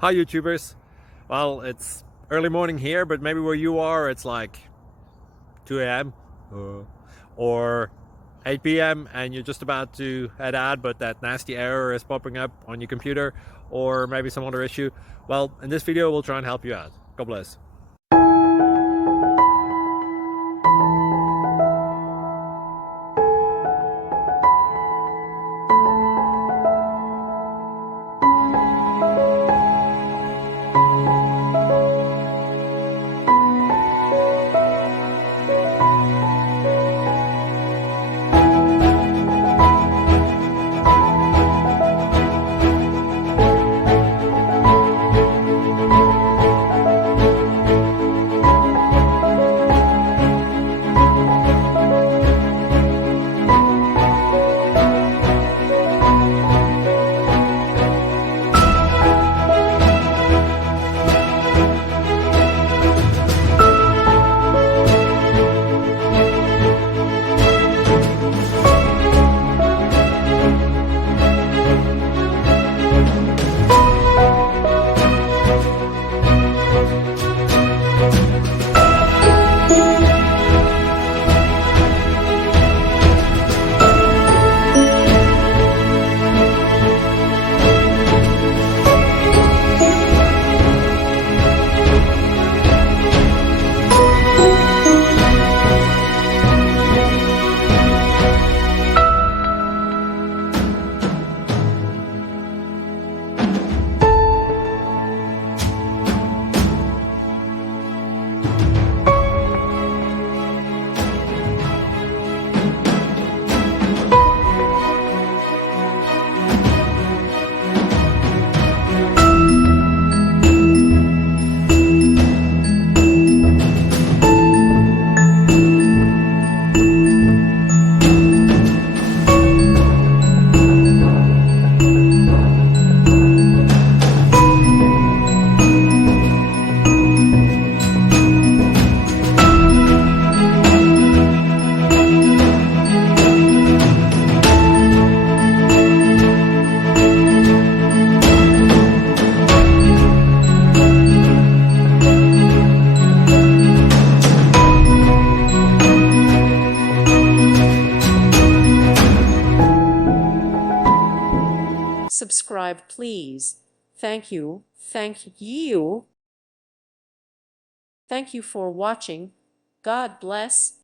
Hi YouTubers. Well, it's early morning here, but maybe where you are it's like 2 a.m. or 8 p.m. and you're just about to head out, but that nasty error is popping up on your computer, or maybe some other issue. Well, in this video we'll try and help you out. God bless. Subscribe, please. Thank you. Thank you. Thank you for watching. God bless.